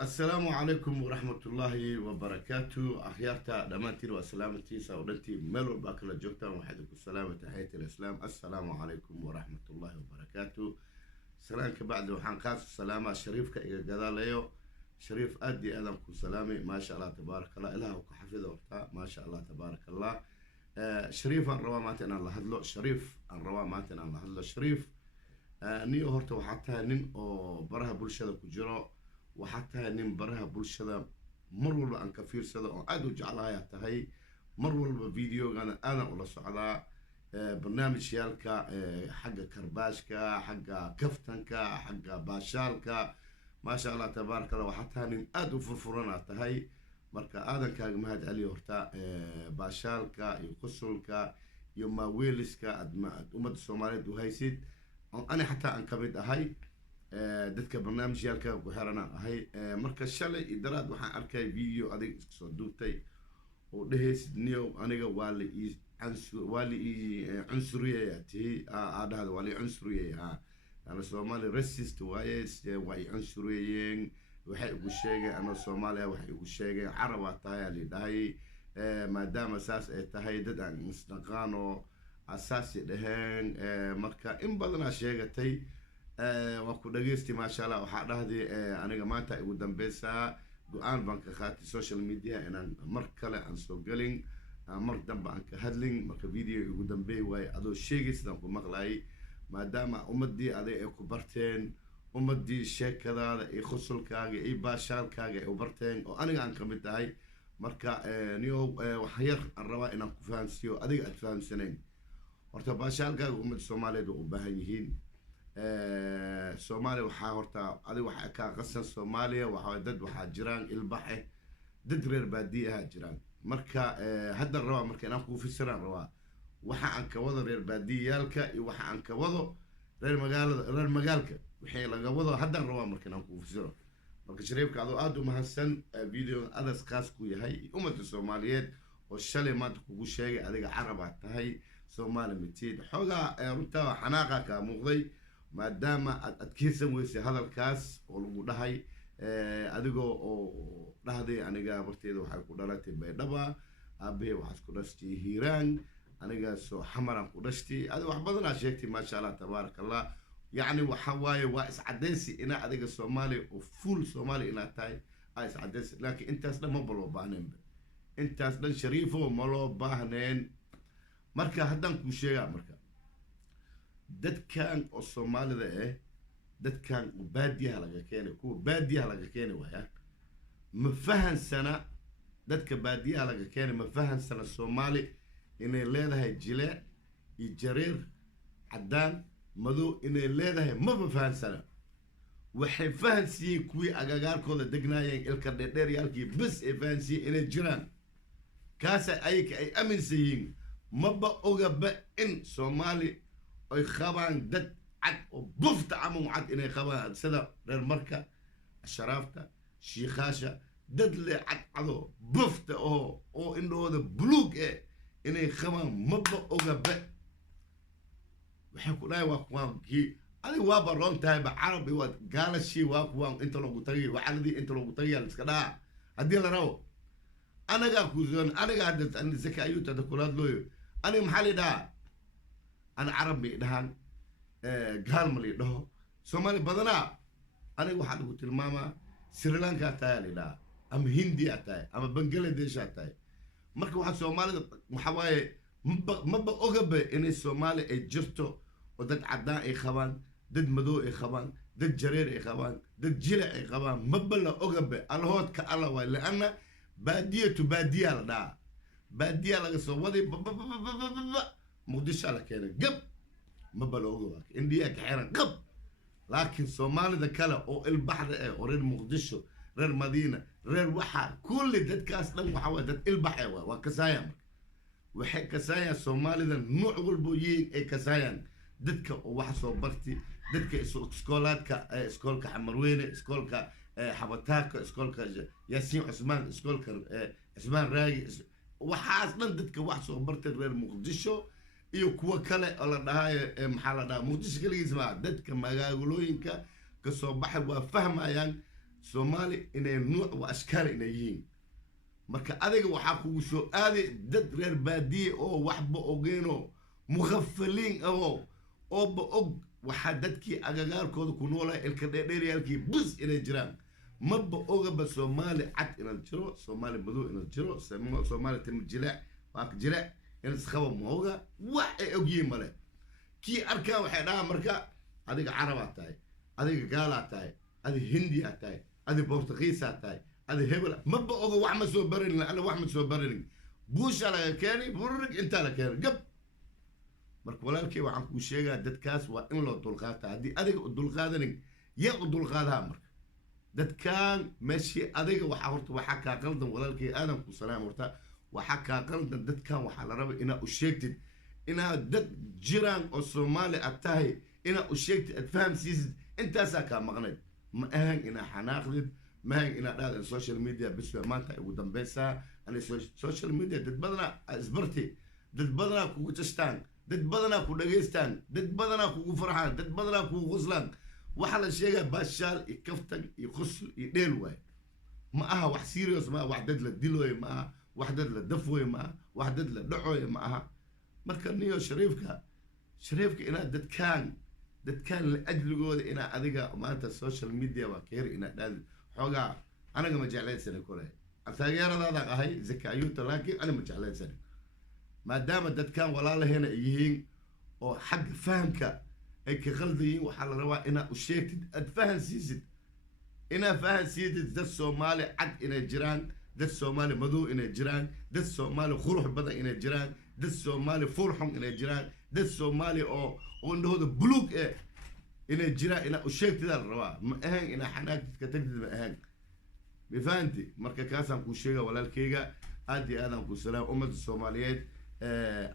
السلام عليكم ورحمة الله وبركاته. أخيارتا دمانتين وسلامتي ساودنتي ملو باكلا جوكتا وحدكم السلامة تحية الإسلام. السلام عليكم ورحمة الله وبركاته. سلامك بعد وحان قاس السلامة شريفك إيقا قداليو شريف أدي أدمكم سلامي ما شاء الله تبارك الله إلها وكحفظه ورطا ما شاء الله تبارك الله. شريف أن روا ماتنا الله هدلو شريف أن روا ماتنا الله هدلو شريف نيو هورتا وحتى نين أو برها بلشة كجرو وحتى نين برها بلشة مرول أن كفير سدا أو أدو جعلها تهي مرول بفيديو أنا ولا صعدا برنامج يالكا حق كرباشكا حق كفتنكا حق باشالكا ما شاء الله تبارك الله. وحتى نين أدو فرفرنا تهي marka aadankaga mahad cali horta baashaalka iyo qusulka iyo maaweeliska ummadda Soomaaliyeed u haysid ana xataa aan kamid ahay dadka barnaamijyaalka ku xiranaan ahay marka shalay idaraad waxaan arkay video adig iska soo duubtay oo dhehaysid niyow aniga waa la cunsuriyeeyay aadahada waa la cunsuriyeeyay ana Soomaali racist waaye way cunsuriyeen waxay ugu sheegeen ana Soomaaliya waxay ugu sheegeen carab tahay li dhahay maadaama saas ay tahay dad aan isnaqaano asaasi dhahan marka in badan sheegatay waa ku dhageystay ma sha Allah waxa dhahday aniga maanta ugu dambaysa go'aan baan ka qaatay social media inaan mar kale aan soo galin mar dambe aan ka hadlin marka video ugu dambeey way adoo sheegaysan ku maqlay maadaama ummadii aday ay ku barteen ummadii sheekadaada iyo khusulkaaga iyo baashaalkaaga ay u barteen oo aniga aan kamid tahay marka niyo wax yar aan rabaa inaan ku fahansiyo adiga aad fahamsanayn horta baashaalkaaga ummadda Soomaaliyeed u baahan yihiin Soomaaliya waxa horta adiga waxa ka qasan Soomaaliya waxa dad waxa jiraan ilbaxe dad reer baadiyaha jiraan marka hadda rabaa marka inaan ku fasiran rabaa waxa aan ka wado reer baadiyaalka iyo waxa aan ka wado reer magaalka wixii laga wado hadda rabaa marka inaan ku fasiro marka shariifka adoo aad u mahadsan video adas qaas ku yahay ummadda Soomaaliyeed oo shalay maanta kugu sheegay adiga carab aad tahay Soomaali mitiid xoga runta xanaaqa ka muuqday maadaama aad adkeysan weysay hadalkaas oo lagu dhahay adigoo oo dhahday aniga barteeda waxa ku dhalatay Baydhaba aabe waxa ku dhashtay Hiiraan aniga soo xamaran ku dhashtay adiga wax badan aad sheegtay ma sha Allah tabarakallah يعني وحواي واس عدسي انا ادق الصومالي وفول صومالي انا تاي ايس عدسي لكن انت اصلا ما بلو باهنين انت اصلا شريفو ملو باهنين marka hadan ku sheega marka dadkan oo Soomaalida dadkan baadiyaha laga keenay kuwa baadiyaha laga keenay waya ma fahansana dadka baadiyaha laga keenay ma fahansana Soomaali inay leedahay jile iyo jareer cadaan مدو إن اللي ده ما بفهمسنا وحفهمسي كوي أجاجار كله دقناين الكردير يالكي بس إفهمسي إن الجيران كاسة أي أمن سيين ما بأوجب إن صومالي أي خبان دت عد وبفت عمو عد إن خبان سدا للمركة الشرافة شيخاشة دت اللي عد عدو بفت أو إنه هذا بلوك إن خبان ما بأوجب waxay ku dhahay waa kuwankii adiga waa baroon tahay ba carabi waa gaalashi waa kuwan inta lagu tagay waxaladii inta lagu tagay iska dhaa hadii la rabo anaga ku zoon aniga hadda an zakayuta da kulaad looyo aniga maxaa lidhaa ana carabi dhahan gaalmali dhaho Soomaali badana aniga waxa lagu tilmaamaa Sri Lanka tahay lidhaa ama Hindiya tahay ama Bangladesh tahay marka waxa Soomaalida waxa waaye ما بأوجب إن الصومالي الجرتو ودد عداء إخوان دد مدو إخوان دد جرير إخوان دد جلع إخوان ما بلا أوجب الهود كألا لأن بادية لا بادية لا صوادي مقدش على كده قب ما بلا أوجب إنديا كحيران قب لكن صومالي ذا كلا أو البحر ورير مقدشو رير مدينة رير وحا كل دد كاس لم وحوا دد البحر وكسايم waxay kasayaan Soomaalida nooc walba ay kasayaan dadka wax soo bartay dadka iskoolka Xamarweyne iskoolka Xabataaka iskoolka Yaasiin Cusmaan iskoolka Ismaan Raagi waxaas dhan dadka wax soo bartay reer Muqdisho iyo kuwa kale oo la dhahay maxaa la dhahaa Muqdisho kaligiis ma dadka magaalooyinka ka soo baxay waa fahmayaan soomaali inay nuuc wa ashkaal inay yihiin marka adiga waxaa kugu soo aaday dad reer baadiye oo waxba ogeenoo mukhafaliin ooba og waxaa dadkii agagaarkooda ku noolaa ilka dheerdheeryaalkii bus inay jiraan maba ogaba soomaali cad inad jiro soomaali madow inad jiro soomaali timo jileec waak jileec inad isqaba maoga wax ay ogyihiin male kii arkaa waxay dhahaa marka adiga carabaa tahay adiga gaalaa tahay adiga hindiyaa tahay adiga bortugiisaa tahay adiga hebel maba oga wax ma soo baranin laana wax ma soo baranin buusha laga keenay bururig intaa la keenay gab marka walaalkay waxaan kuu sheegaa dadkaas waa in loo dulqaataa haddii adiga u dulqaadanin yaa u dulqaadaha marka dadkan meeshii adiga waxaa horta waxaa kaa qaldan walaalkay aadan ku salaam horta waxaa kaa qaldan dadkan waxaa la rabay inaad u sheegtid inaad dad jiraan oo soomaali aad tahay inaad u sheegtid aad fahamsiisid intaasaa kaa maqnayd ma ahan inaad xanaaqdid ma ahan inaad dhahda social media biswa maanta ay ugu dambeysaa ani social media dad badanaa aad isbarti dad badanaa kugu tastaan dad badanaa ku dhageystaan dad badanaa kugu farxaan dad badanaa kugu qoslaan waxaa la sheegaa baashaal iyo kaftan iyo qosl iyo dheel waaye ma aha wax serious ma aha wax dad la dilooyo ma aha wax dad la dafooyo ma aha wax dad la dhacooyo ma aha marka niyo shariifka inaad dadkaan la ajligooda inaad adiga maanta social media waa ka heri inaad dhaadi xoogaa anaga ma jeclaysani kole taageeradaadaan ahay zakaayuuta laakiin ana ma jeclaysani maadaama dadkan walaalaheena ay yihiin oo xagga fahamka ay ka qaldayiin waxaa la rabaa inaad u sheegtid aad fahansiisid inaad fahansiisid dad soomaali cad inay jiraan dad soomaali madow inay jiraan dad soomaali qurux badan inay jiraan dad soomaali furxun inay jiraan dad soomaali oo indhahooda buluug inay jiraan inaad u sheegtidaa la rabaa ma ahan inaad xanaagtid ka tagtid ma ahan bifahanti marka kaasaan kuu sheega walaalkayga aad iyo aadaan kuu salaam ummadda soomaaliyeed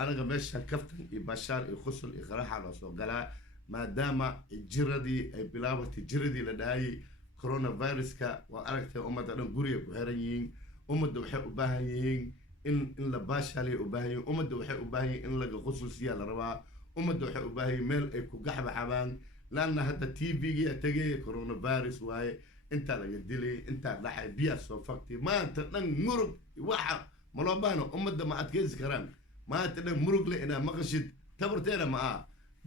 anaga meeshan kaftan iyo bashaar iyo khusl iyo qaraxa loo soo galaa maadaama jiradii ay bilaabatay jiradii la dhahayay coronaviruska waa aragtay ummadda dhan guriga ku xiran yihiin ummadda waxay u baahan yihiin in la baashaaliya u baahan yihiin ummadda waxay u baahan yihiin in laga khusuusiyaa la rabaa ummadda waxay u baahan yihiin meel ay ku gaxbaxabaan laanna hadda tvgiya tegay coronavirus waaye intaa laga dilay intaa dhaxay biyaa soo faktay maanta dhan murug waxa ma loo baahno ummadda ma adkeysi karaan maanta dhan murug le inaad maqashid tabarteena ma aha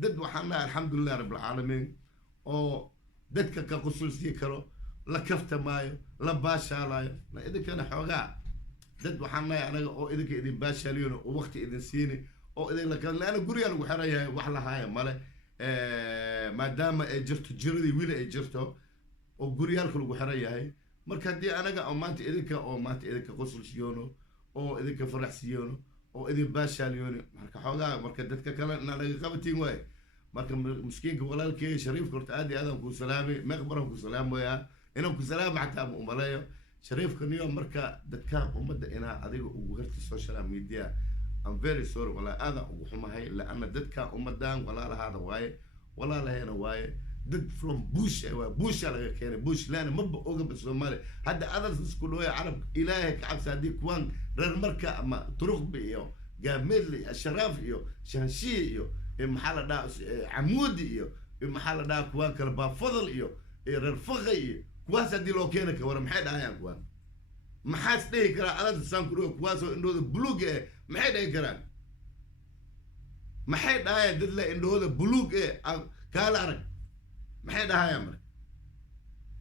dad waxaan nahay alxamdulilah rabbilcaalamiin oo dadka ka khusuusiyi karo la kaftamaayo la baashaalayo la idinkana xoogaa dad waxaan nahay anaga oo idinka idin baashaaliyona oo waqti idin siini oo idin laana guriga lagu xiran yahay wax lahaaya male maadaama ay jirto jiradii wili ay jirto oo guryaalka lagu xiran yahay marka haddii anaga oo maanta idinka qusulsiyoono oo idinka faraxsiyoono oo idin baashaaliyoono marka xoogaa marka dadka kale inaa laga qabatiin waaye marka miskiinka walaalkeeya shariifka horta aad iyo aadaan kuu salaamay meeqbaran ku salaamoyaa inaan ku salaama xataa ma umaleeyo shariifka niyo marka dadkaan ummadda inaa adiga ugu herta social media I'm very sorry walaa aadaan ugu xumahay laana dadkaan ummadaan walaalahaada waaye walaalaheena waaye dad from bush waa busha laga keenay bush laana maba ogaba soomaali hadda adas isku dhooya carab ilaahay ka cabsi haddii kuwaan reer marka ama turuqbi iyo gaamedli asharaaf iyo shanshiye iyo maxaa la dhahaa camuudi iyo maxaa la dhahaa kuwaan kale baafadal iyo reer faqay iyo kuwaas haddii loo keena ka wara maxay dhahayaan kuwaan maxaas dhihi karaa adas isaan ku dhooya kuwaasoo indhooda buluug maxay dhihi karaan maxay dhahayaan dad le indhooda buluug kaala arag maxay dhahayaan marka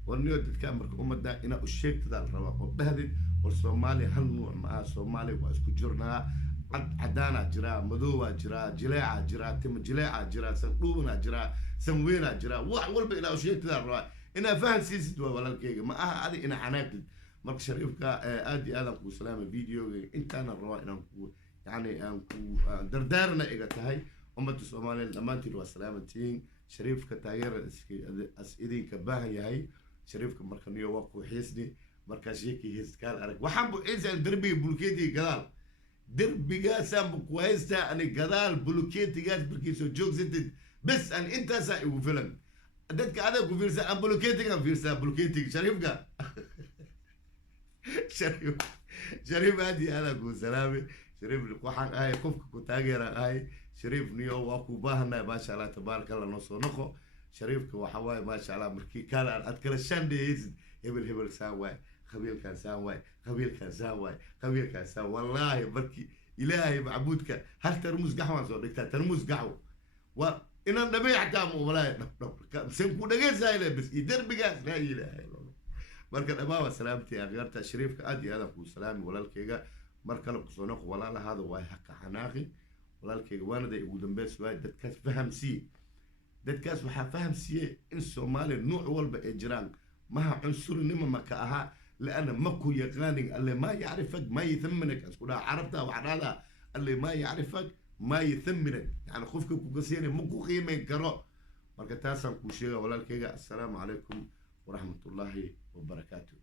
warniyo dadkaa marka ummadda inaa u sheegtadaa la rabaa oo dhahdid war soomaaliya hal nuuc ma aha soomaaliya waa isku jirnaa cadaanaa jiraa madoobaa jiraa jileecaa jiraa timo jileecaa jiraa sandhuubanaa jiraa sanweynaa jiraa wax walba inaa u sheegtadaa la rabaa inaa fahan siisid waa walaalkeyga ma aha adig inaa xanaagtid marka shariifka aad iyo aadaan kuu salaamay videoga intaana rabaa inaan ku yani aan ku dardaarana iga tahay ummadda soomaaliyeed dhammaantiin waa salaamantihiin shariifka taageerada as idinka baahan yahay shariifka marka niyo waa ku xiisni markaa sheekii heeskaal arag waxaan bu xiisaan derbiga bulkeetiga gadaal derbigaasaan bu ku haystaa ani gadaal bulkeetigaas markiisoo joogsatid bes an intaasaa igu filan dadka adaa ku fiirsaa aan bulkeetigaan fiirsaa bulkeetiga shariifka shariif aad iyo aadaan kuu salaamay shariif waxaan ahay qofka ku taageeraan ahay shariif niyo waa ku baahannahay maasha allah tabaaraka allah noo soo noqo shariifka waxa waaye maasha allah markii kaala aad kala shandhehaysid هبل هبل ساواي قبيل كان ساواي قبيل كان ساواي قبيل كان ساواي والله بركي إلهي معبودك هل ترمز قهوة صدقتها ترمز قهوة وإن النبي حتى ولا سيكون غير زي بس يدير بقاس لا إله إلا الله مركز أبا سلامتي غير تشريفك أدي هذا كل سلامي ولا الكيجا مركز قصونك ولا لا هذا واي حق حناقي ولا الكيجا وانا ده يقولون بس واي ده كاس فهم سي ده كاس وحفهم سي إن الصومالي نوع والبا إجرام ما عنصر نما مكاها لأن مكو يغاني اللي ما يعرفك ما يثمنك أسكولا عرفتها وعرالا اللي ما يعرفك ما يثمنك يعني خوفك كوكسيني مكو قيمة كرو مركز تاسم كوشيغا ولا الكيغا السلام عليكم ورحمة الله وبركاته